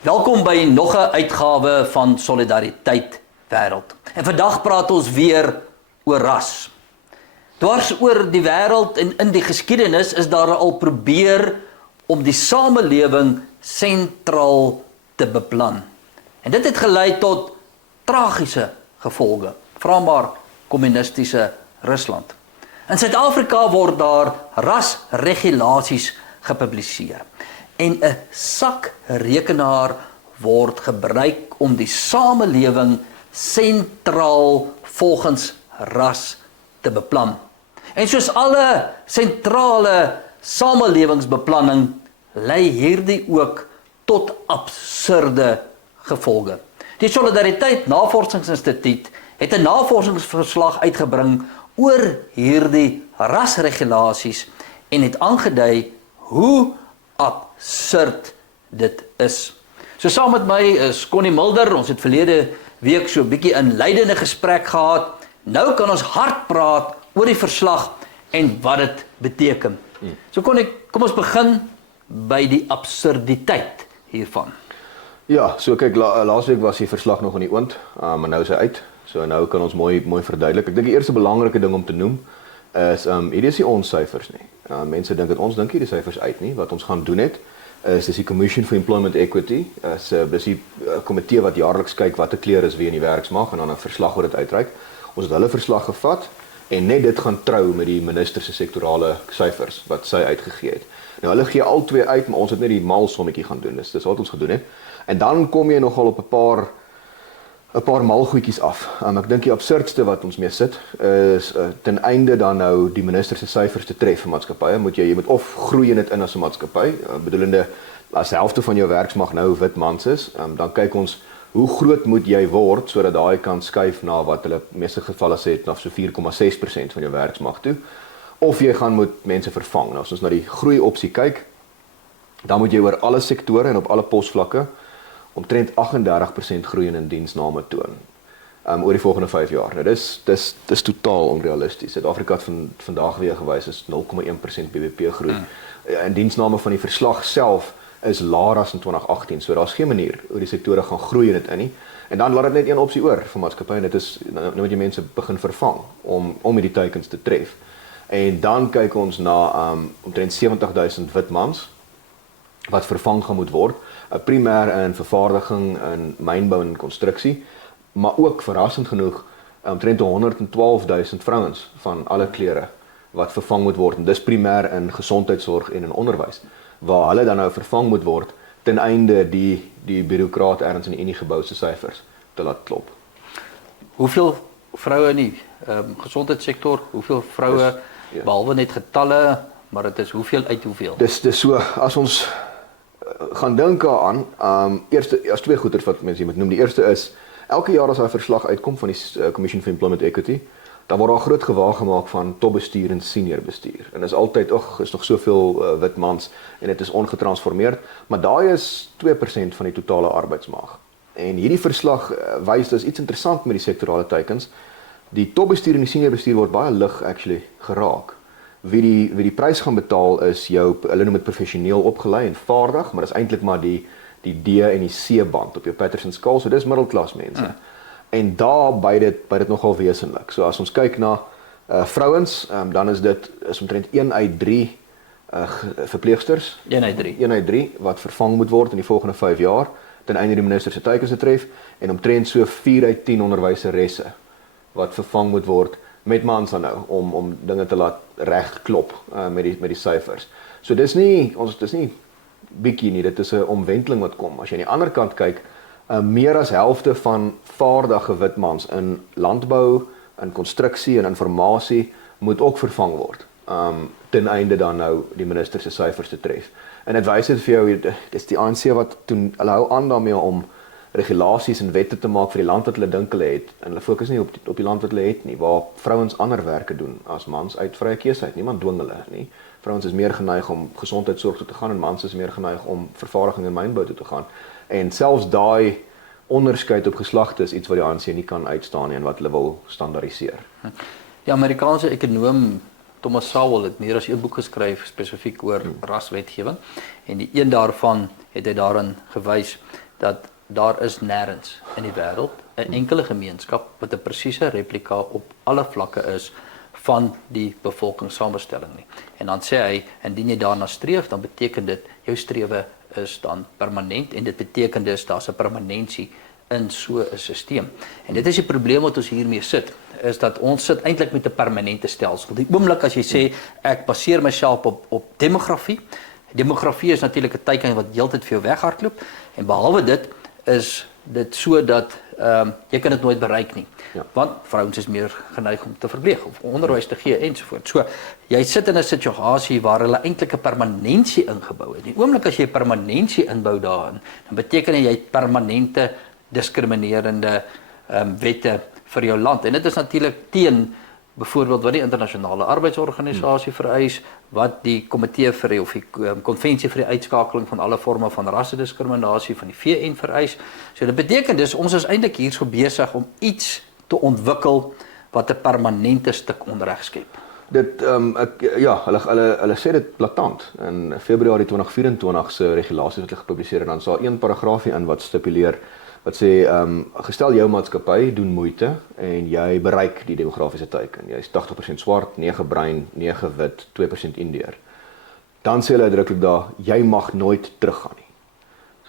Welkom by nog 'n uitgawe van Solidariteit Wêreld. En vandag praat ons weer oor ras. Dwars oor die wêreld en in die geskiedenis is daar al probeer om die samelewing sentraal te beplan. En dit het gelei tot tragiese gevolge, vra maar kommunistiese Rusland. In Suid-Afrika word daar rasregulasies gepubliseer. En 'n sakrekenaar word gebruik om die samelewing sentraal volgens ras te beplan. En soos alle sentrale samelewingsbeplanning lei hierdie ook tot absurde gevolge. Die Solidariteit Navorsingsinstituut het 'n navorsingsverslag uitgebring oor hierdie rasregulasies en het aangedui hoe absurd dit is. So saam met my is Connie Mulder, ons het verlede week so 'n bietjie 'n leidende gesprek gehad. Nou kan ons hard praat oor die verslag en wat dit beteken. So Connie, kom ons begin by die absurditeit hiervan. Ja, so kyk, laasweek was die verslag nog in die oond, maar nou is hy uit. So nou kan ons mooi verduidelik. Ek dink die eerste belangrike ding om te noem is hierdie is nie ons syfers nie. Mense dink dat ons dink hierdie syfers uit nie. Wat ons gaan doen het is dis die Commission for Employment Equity, dis die komitee wat jaarliks kyk wat 'n kleur is wie in die werksmag en dan 'n verslag oor dit uitreik. Ons het hulle verslag gevat en net dit gaan trou met die minister se sektorale syfers wat sy uitgegee het. Nou hulle gee al twee uit, maar ons het net die mal sommetjie gaan doen. Dis wat ons gedoen het. En dan kom jy nogal op 'n paar malgoedjies af. Ek dink die absurdste wat ons mee sit is ten einde dan nou die minister se syfers te tref vir maatskappye, jy moet of groei in dit in as 'n maatskappy, bedoelende as helfte van jou werksmag nou wit mans is, dan kyk ons hoe groot moet jy word sodat daai kan skuif na wat hulle meeste gevalle sê na so 4,6% van jou werksmag toe, of jy gaan moet mense vervang. Nou as ons na die groei opsie kyk, dan moet jy oor alle sektore en op alle posvlakke omtrent 38% groei in diensname toon oor die volgende 5 jaar. Nou dis totaal onrealisties. Suid-Afrika het vandag weer gewys is 0,1% BBP groei. En diensname van die verslag self is laer as in 2018. So daar's geen manier hoe die sektore gaan groei in dit in nie. En dan laat dit net een opsie oor vir maatskappye en dit is nou moet jy mense begin vervang om hierdie teikens te tref. En dan kyk ons na omtrent 70,000 wit mans wat vervang gaan moet word, primêr in vervaardiging, in mynbou en konstruksie, maar ook verrassend genoeg omtrent 112,000 vrouens van alle kleure wat vervang moet word. En dis primêr in gesondheidsorg en in onderwys, waar hulle dan nou vervang moet word ten einde die bureaukraat ergens in die Uniegebou se syfers te laat klop. Hoeveel vroue in die gesondheidssektor, hoeveel vroue, behalwe net getalle, maar dit is hoeveel uit hoeveel? Dis so, as ons gaan dink aan, eerste, as twee goeders wat mense moet noem. Die eerste is, elke jaar as daar 'n verslag uitkom van die Commission for Employment Equity, dan word daar groot gewaag gemaak van topbestuur en senior bestuur. En is altyd, is nog soveel wit mans en dit is ongetransformeerd, maar daai is 2% van die totale arbeidsmag. En hierdie verslag wys dus iets interessant met die sektorale teikens. Die topbestuur en die senior bestuur word baie lig actually geraak. Wie die prys gaan betaal is hulle noem dit professioneel opgelei en vaardig, maar dis eintlik maar die D en die C band op jou Patterson skaal, so dis middelklas mense. En daar by dit nogal wesenlik. So as ons kyk na vrouens, dan is dit omtrent 1 uit 3 verpleegsters. 1 uit 3. 1 uit 3 wat vervang moet word in die volgende 5 jaar, ten einde die minister se teikens te tref, en omtrent so 4 uit 10 onderwyseresse wat vervang moet word met mans dan nou, om dinge te laat reg klop met die syfers. So dis nie bietjie nie, dit is 'n omwenteling wat kom. As jy aan die ander kant kyk, meer as helfte van vaardige wit mans in landbou, in konstruksie en informasie moet ook vervang word, ten einde dan nou die minister se syfers te tref. En dit wys dit vir jou, dis die ANC wat toen, hulle hou aan daarmee om regulasies en wette te maak vir die land wat hulle dink hulle het, en hulle fokus nie op die land wat hulle het nie, waar vrouens ander werke doen as mans uit vrye keuse uit. Niemand dwing hulle nie. Vrouens is meer geneig om gesondheidsorg toe te gaan en mans is meer geneig om vervaardiging en mynbou toe te gaan. En selfs daai onderskeid op geslagte is iets wat die ANC nie kan uitstaan nie en wat hulle wil standaardiseer. Die Amerikaanse ekonoom Thomas Sowell het meer as 'n boek geskryf spesifiek oor raswetgewing en die een daarvan het hy daarin gewys dat daar is nêrens in die wêreld 'n enkele gemeenskap wat 'n presiese replika op alle vlakke is van die bevolkingssamestelling nie. En dan sê hy, indien jy daarna streef, dan beteken dit jou strewe is dan permanent en dit beteken dus daar's 'n permanensie in so 'n stelsel. En dit is die probleem wat ons hiermee sit, is dat ons sit eintlik met 'n permanente stelsel. Die oomblik as jy sê ek baseer myself op demografie. Demografie is natuurlik 'n teiken wat heeltyd vir jou weghardloop en behalwe dit is dit so dat jy kan dit nooit bereik nie. Ja. Want vrouens is meer geneig om te verpleeg of onderwys te gee ensovoorts. So jy sit in 'n situasie waar hulle eintlik 'n permanensie ingebou het. Die oomblik as jy permanensie inbou daarin, dan beteken dit jy het permanente diskriminerende wette vir jou land. En dit is natuurlik teen byvoorbeeld wat die internasionale arbeidsorganisasie vereis, wat die komitee vir of die konvensie vir die uitskakeling van alle forme van rassediskriminasie van die VN vereis. So dit beteken dus ons is eintlik hier so besig om iets te ontwikkel wat 'n permanente stuk onreg skep. Dit hulle sê dit blaatant. In Februarie 2024 se regulasies wat hulle gepubliseer het, dan sal een paragraafie in wat stipuleer wat sê gestel jou maatskappy doen moeite en jy bereik die demografiese teiken. Jy is 80% swart, 9 bruin, 9 wit, 2% Indeer. Dan sê hulle uitdruklik daar jy mag nooit teruggaan nie.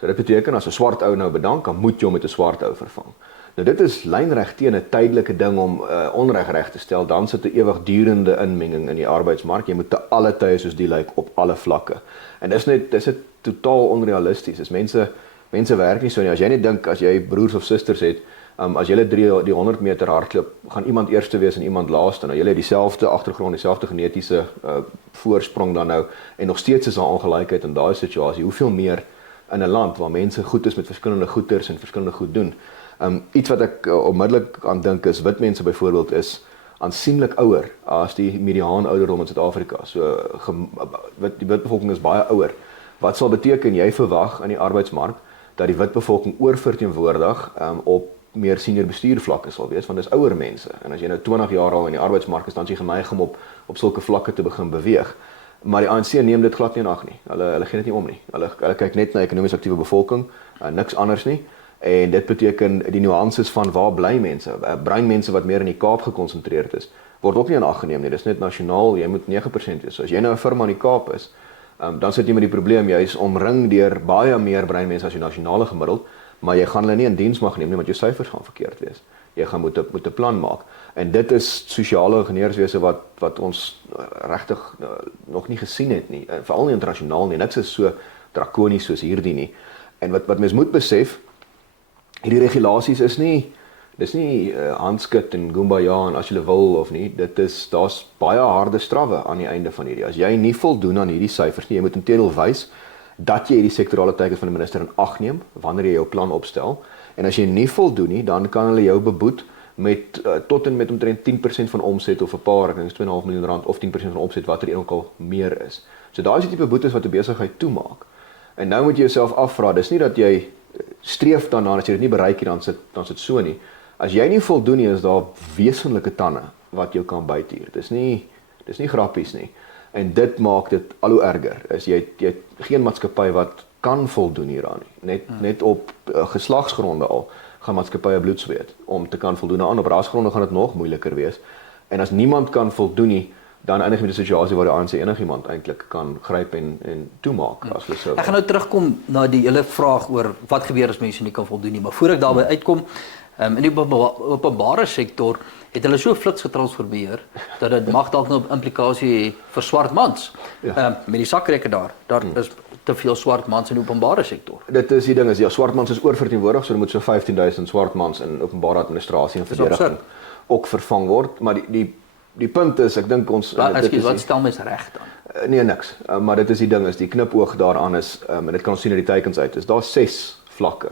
So dit beteken as 'n swart ou nou bedank, dan moet jy hom met 'n swart ou vervang. Nou dit is lynreg teen 'n tydelike ding om onreg reg te stel. Dan sit 'n ewigdurende inmenging in die arbeidsmark. Jy moet te alle tye soos die lyk op alle vlakke. En dis dit totaal onrealisties. Dis mense werk nie so nie. As jy net dink as jy broers of susters het, as julle die 100 meter hardloop, gaan iemand eerste wees en iemand laaste. Nou julle het dieselfde agtergrond, dieselfde genetiese voorsprong dan nou en nog steeds is daar ongelykheid in daai situasie. Hoeveel meer in 'n land waar mense goed is met verskillende goeders en verskillende goed doen. Iets wat ek onmiddellik aan dink is wit mense byvoorbeeld is aansienlik ouer as die mediaan ouderdom in Suid-Afrika. So die wit bevolking is baie ouer. Wat sal beteken jy verwag in die arbeidsmark dat die wit bevolking oorverteenwoordig op meer senior bestuurvlakke sal wees, want dis ouer mense. En as jy nou 20 jaar al in die arbeidsmark is, dan is jy geneig om op sulke vlakke te begin beweeg. Maar die ANC neem dit glad nie in ag nie. Hulle gee dit nie om nie. Hulle kyk net na ekonomies aktiewe bevolking, niks anders nie. En dit beteken die nuances van waar bly mense, bruin mense wat meer in die Kaap gekonsentreerd is, word ook nie in ag geneem nie. Dis net nasionaal, jy moet 9% wees. So as jy nou 'n firma in die Kaap is, dan sit jy met die probleem, jy is omring deur baie meer bruin mense as die nasionale gemiddeld, maar jy gaan hulle nie in diens mag neem nie, want jou syfers gaan verkeerd wees. Jy gaan moet 'n plan maak. En dit is sosiale ingenieurswese wat ons regtig nog nie gesien het nie, veral nie internasionaal nie. Niks is so drakonies soos hierdie nie. En wat mens moet besef, hierdie regulasies is dis nie handskit en kumbaya en as jy wil of nie, daar's baie harde strawwe aan die einde van hierdie. As jy nie voldoen aan hierdie syfers nie, jy moet inteendeel wys dat jy hierdie sektorale teikens van die minister in ag neem wanneer jy jou plan opstel. En as jy nie voldoen nie, dan kan hulle jou beboet met tot en met omtrent 10% van omset of 'n paar, ek dink is 2,5 miljoen rand of 10% van omset wat ook al meer is. So daai is die tipe boetes wat 'n besigheid toemaak. En nou moet jy jouself afvra, dis nie dat jy streef daarna as jy dit nie bereik nie, dan sit so nie. As jy nie voldoen nie, is daar wesenlike tande wat jou kan byt hier. Dis nie grappies nie. En dit maak dit al hoe erger. Is jy het geen maatskappy wat kan voldoen hieraan nie. Net op geslagsgronde al gaan maatskappye bloed sweet om te kan voldoen aan. Op rasgronde gaan dit nog moeiliker wees. En as niemand kan voldoen nie, dan eindig met 'n situasie waar die ANC enigiemand eintlik kan gryp en toemaak as hulle sou. Ek gaan nou terugkom na die hele vraag oor wat gebeur as mense nie kan voldoen nie, maar voor ek daarby uitkom, in die openbare sektor het hulle so flits getransformeer dat dit mag dalk nou implikasie hê vir swart mans. Ja. Met die sakrekke daar is te veel swart mans in die openbare sektor. Dit is die ding is swart mans is oorverteenwoordig, so daar moet so 15,000 swart mans in openbare administrasie en verdediging ook vervang word, maar die punt is, ek dink ons wat stel mens reg dan? Nee, niks. Maar dit is die ding is die knipoog daaraan is en dit kan ons sien uit die teikens uit. Is daar 6 vlakke.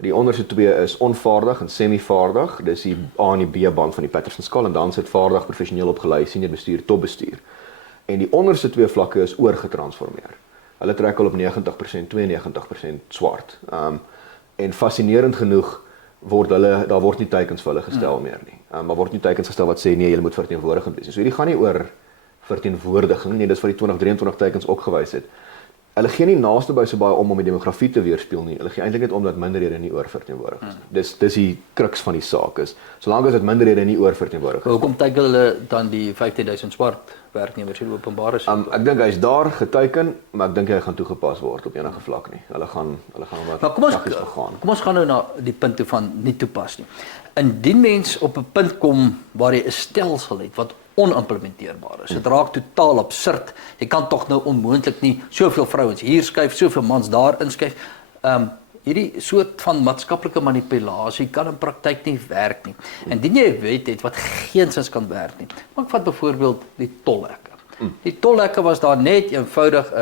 Die onderste 2 is onvaardig en semi-vaardig. Dis die A en die B band van die Patterson skaal en dan sit vaardig, professioneel opgelei, senior bestuur, topbestuur. En die onderste 2 vlakke is oorgetransformeer. Hulle trek al op 90%, 92% swart. En fascinerend genoeg daar word nie teikens vir hulle gestel meer nie. Maar word nie teikens gestel wat sê nee, julle moet verteenwoordigend wees. So hierdie gaan nie oor verteenwoordiging nie, dis wat die 2023 teikens ook gewys het. hulle gee nie naaste by so baie om die demografie te weerspieël nie. Hulle gee eintlik net om dat minderhede nie oorverteenwoordig is. Dis die kruks van die saak is. Solank as dit minderhede nie oorverteenwoordig is. Hoekom teiken hulle dan die 15.000 swart werknemers in openbare sektor? Ek dink hy's daar geteiken, maar ek dink hy gaan toegepas word op enige vlak nie. Hulle gaan hom Maar kom ons gaan nou na die punt toe van nie toepas nie. Indien mens op 'n punt kom waar jy 'n stelsel het wat onimplementeerbaar is. Dit raak totaal absurd. Jy kan tog nou onmoontlik nie soveel vrouens hier skuif, soveel mans daar inskuif. Hierdie soort van maatskaplike manipulasie kan in praktyk nie werk nie. Indien jy 'n wet het wat geensins kan werk nie. Maar ek vat byvoorbeeld die tolhekke. Die tolhekke was daar net eenvoudig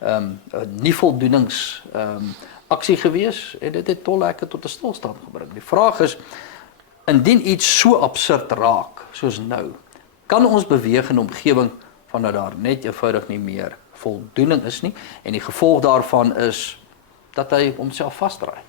'n nie voldoenings aksie gewees en dit het tolhekke tot 'n stilstand gebring. Die vraag is, indien iets so absurd raak soos nou, kan ons beweeg in 'n omgewing van dat daar net eenvoudig nie meer voldoening is nie en die gevolg daarvan is dat hy homself vasdraai.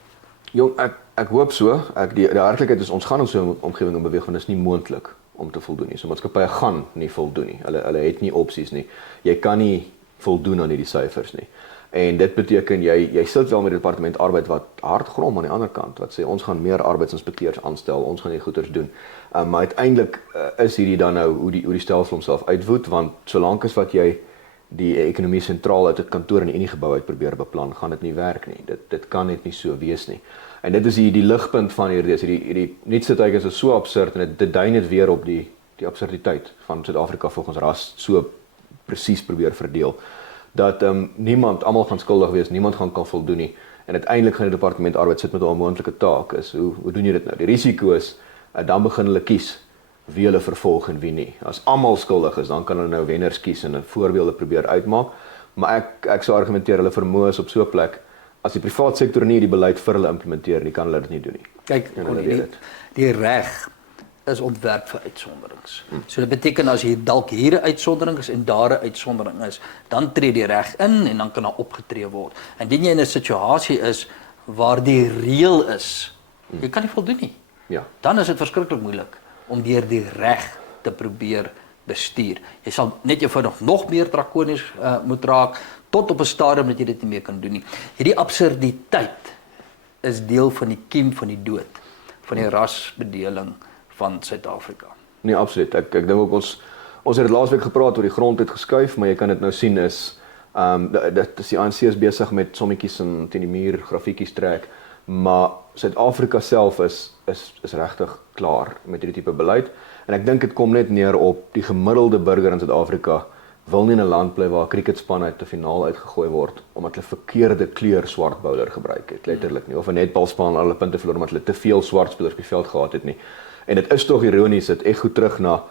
Jong, ek hoop so. Die werklikheid is ons gaan in so 'n omgewing beweeg want dit is nie moontlik om te voldoen nie. So maatskappye gaan nie voldoen nie. Hulle het nie opsies nie. Jy kan nie voldoen aan hierdie syfers nie. En dit beteken jy sit wel met die departement arbeid wat hard grom aan die ander kant wat sê ons gaan meer arbeidsinspekteurs aanstel, ons gaan die goeders doen. Maar uiteindelik is hierdie dan nou hoe die stelsel homself uitwoed want solank as wat jy die ekonomie sentraal uit 'n kantoor in die Uniegebou uit probeer beplan, gaan dit nie werk nie. Dit kan net nie so wees nie. En dit is die ligpunt van hierdie nuutsteekens is so absurd en dit dui net weer op die absurditeit van Suid-Afrika volgens ras so presies probeer verdeel. Dat niemand, almal gaan skuldig wees, niemand gaan kan voldoen nie. En uiteindelik gaan die departement arbeid sit met 'n onmoontlike taak is. Hoe doen jy dit nou? Die risiko is dan begin hulle kies wie hulle vervolg en wie nie. As almal skuldig is, dan kan hulle nou wenners kies en 'n voorbeelde probeer uitmaak. Maar ek sou argumenteer hulle vermoë is op so 'n plek as die private sektor nie die beleid vir hulle implementeer nie, kan hulle dit nie doen nie. Kyk, die reg is ontwerp vir uitsonderings. So dit beteken as hier dalk hier 'n uitsondering is en daar 'n uitsondering is, dan tree die reg in en dan kan daar opgetree word. Indien jy in 'n situasie is waar die reël is, jy kan nie voldoen nie. Ja. Dan is dit verskriklik moeilik om deur die reg te probeer bestuur. Jy sal net eenvoudig nog meer drakonies moet raak tot op 'n stadium dat jy dit nie meer kan doen nie. Hierdie absurditeit is deel van die kiem van die dood van die rasbedeling van Suid-Afrika. Nee, absoluut. Ek dink ook ons het dit laasweek gepraat oor die grond het geskuif, maar jy kan dit nou sien is dit is die ANC is besig met sommetjies en teen die muur grafiekies trek, maar Suid-Afrika self is regtig klaar met hierdie tipe beleid en ek dink dit kom net neer op die gemiddelde burger in Suid-Afrika wil nie in 'n land bly waar 'n cricketspan uit 'n finaal uitgegooi word omdat hulle verkeerde kleur swart bowler gebruik het, letterlik nie, of 'n netbalspan al hulle punte verloor omdat hulle te veel swart spelers op die veld gehad het nie. En dit is tog ironies, dit ek goed terug na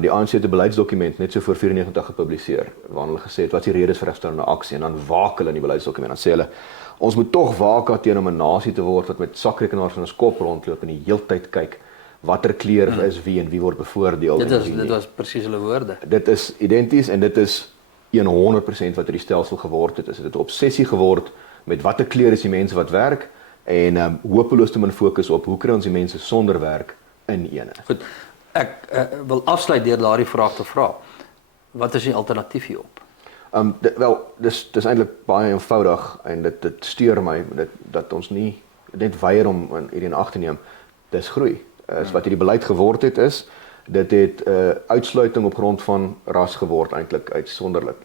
die ANC het 'n beleidsdokument net so voor 94 gepubliseer waarin hulle gesê het wat is die redes vir herstellende aksie en dan waak hulle in die beleidsdokument dan sê hulle ons moet tog waak teen om 'n nasie te word wat met sakrekenaars van ons kop rondloop en die heeltyd kyk watter kleur is wie en wie word bevoordeel. Dit was presies hulle woorde. Dit is identies en dit is 100% wat hierdie stelsel geword het. Dit het 'n obsessie geword met watter kleur is die mense wat werk en hopeloos te min fokus op hoe kry ons die mense sonder werk in ene. Goed. Ek wil afsluit deur daardie vraag te vra. Wat is die alternatief hierop? Dis eintlik baie eenvoudig en dit steur my dat ons nie net weier om hierdie in ag te neem. Dis groei. Wat hierdie beleid geword het is, dit het uitsluiting op grond van ras geword eintlik uitsonderlik.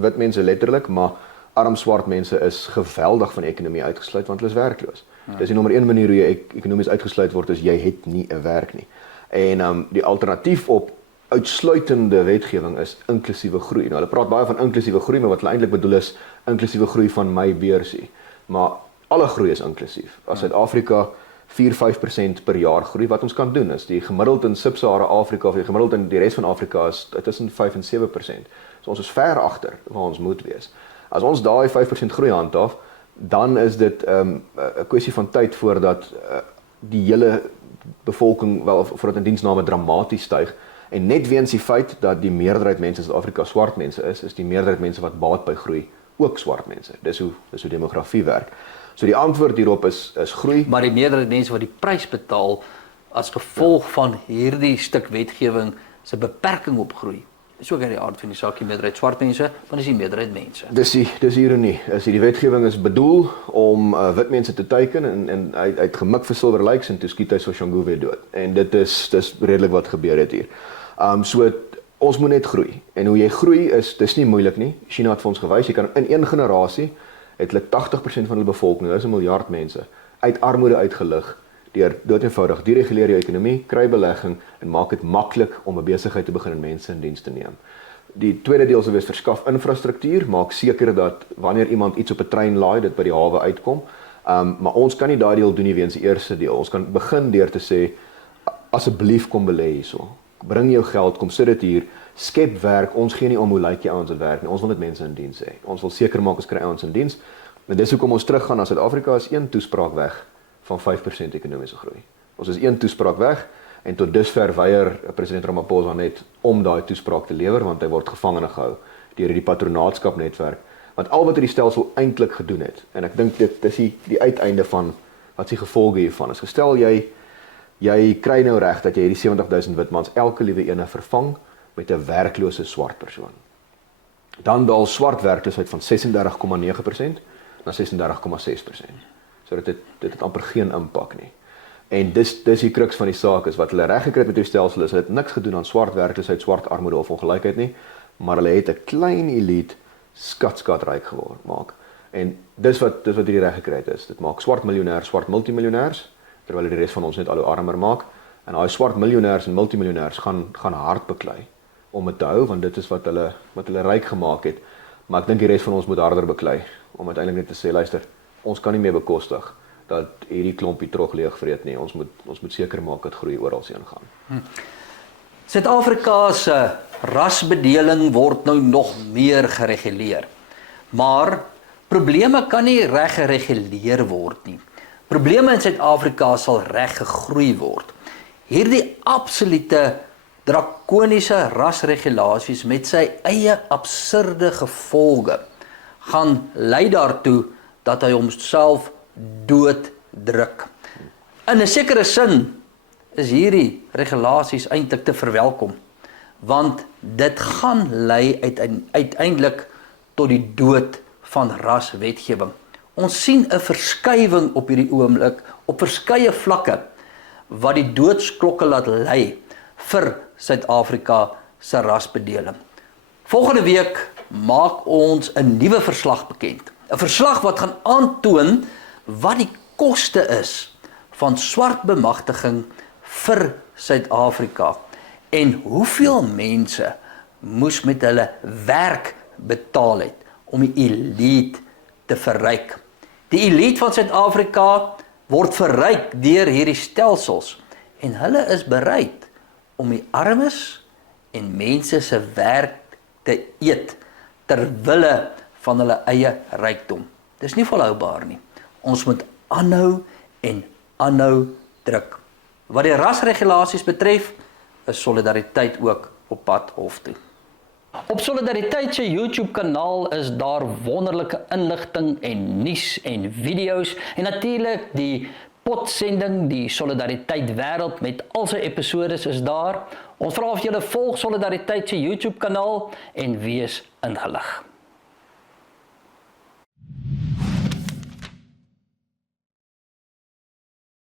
Wit mense letterlik, maar arm swart mense is geweldig van die ekonomie uitgesluit want hulle is werkloos. Dis die nommer 1 manier hoe jy ekonomies uitgesluit word is jy het nie 'n werk nie. En die alternatief op uitsluitende wetgewing is inklusiewe groei. Nou hulle praat baie van inklusiewe groei, maar wat hulle eintlik bedoel is inklusiewe groei van my beursie. Maar alle groei is inklusief. As Suid-Afrika 4-5% per jaar groei, wat ons kan doen is die gemiddeld in Sub-Sahara Afrika of die gemiddeld in die res van Afrika is tussen 5 en 7%. So ons is ver agter waar ons moet wees. As ons daai 5% groei handhaaf, dan is dit 'n kwessie van tyd voordat die hele bevolking wel voordat in diensname dramaties styg en net weens die feit dat die meerderheid mense in Suid-Afrika swart mense is die meerderheid mense wat baat by groei ook swart mense. Dis hoe demografie werk. So die antwoord hierop is groei. Maar die meerderheid mense wat die prys betaal as gevolg van hierdie stuk wetgewing se beperking op groei Dis ook uit die aard van die saak, die meerderheid swart mense, maar dis die meerderheid mense. Dis ironie. Die wetgewing is bedoel om wit mense te teiken en hy het gemik vir Silver Lakes en toe skiet hy Soshanguve weer dood. En dis redelik wat gebeur het hier. So ons moet net groei. En hoe jy groei dis nie moeilik nie. China het vir ons gewys, jy kan in een generasie het hulle 80% van hulle bevolking, dis 1 miljard mense, uit armoede uitgelig deur doodeenvoudig dereguleer jou ekonomie, kry belegging en maak dit maklik om 'n besigheid te begin en mense in diens te neem. Die tweede deel sou wees verskaf infrastruktuur, maak seker dat wanneer iemand iets op 'n trein laai, dit by die hawe uitkom. Maar ons kan nie daai deel doen nie weens die eerste deel. Ons kan begin deur te sê asseblief kom belê hierso. Bring jou geld, kom sit dit hier, skep werk. Ons gee nie om hoe lyk jy ouens wat werk nie. Ons wil net mense in diens hê. Ons wil seker maak ons kry ouens in diens. En dis hoekom ons teruggaan na Suid-Afrika is 1 toespraak weg van 5% ekonomiese groei. Ons is 1 toespraak weg en tot dusver weier president Ramaphosa net om daai toespraak te lewer want hy word gevangene gehou deur hierdie patronaatskap netwerk. Want al wat hierdie stelsel eintlik gedoen het en ek dink dit is die uiteinde van wat die gevolge hiervan is. Gestel jy kry nou reg dat jy hierdie 70,000 witmans elke liewe ene vervang met 'n werklose swart persoon. Dan daal swart werkloosheid van 36,9% na 36,6%. So dit het amper geen impak nie. En dis die kruks van die saak is wat hulle reg gekry het met hierdie stelsel is, hulle het niks gedoen aan swart werkloosheid, swart armoede of ongelykheid nie, maar hulle het 'n klein elite skatryk geword maak. En dis wat hierdie reg gekry het is. Dit maak swart miljonêers, swart multimiljonêers, terwyl dit die res van ons net al hoe armer maak. En daai swart miljonêers en multimiljonêers gaan hard beklei om dit te hou want dit is wat hulle ryk gemaak het. Maar ek dink die res van ons moet harder beklei om uiteindelik net te sê luister, ons kan nie meer bekostig dat hierdie klompie trog leegvreet nie. Ons moet seker maak dat groei oral heen gaan. Suid-Afrika se rasbedeling word nou nog meer gereguleer. Maar probleme kan nie reg gereguleer word nie. Probleme in Suid-Afrika sal reg gegroei word. Hierdie absolute drakoniese rasregulasies met sy eie absurde gevolge gaan lei daartoe dat hy homself dooddruk. In 'n sekere sin is hierdie regulasies eintlik te verwelkom, want dit gaan lei uiteindelik tot die dood van raswetgewing. Ons sien 'n verskywing op hierdie oomblik op verskeie vlakke wat die doodsklokke laat lei vir Suid-Afrika se rasbedeling. Volgende week maak ons 'n nuwe verslag bekend. 'n Verslag wat gaan aantoon wat die koste is van swart bemagtiging vir Suid-Afrika en hoeveel mense moes met hulle werk betaal het om die elite te verryk. Die elite van Suid-Afrika word verryk deur hierdie stelsels en hulle is bereid om die armes en mense se werk te eet ter wille van hulle eie rykdom. Dis nie volhoubaar nie. Ons moet aanhou en aanhou druk. Wat die rasregulasies betref, is Solidariteit ook op pad hof toe. Op Solidariteit se YouTube kanaal is daar wonderlike inligting en nuus en video's en natuurlik die potsending, die Solidariteit wêreld met al sy episodes is daar. Ons vra of julle volg Solidariteit se YouTube kanaal en wees ingelig.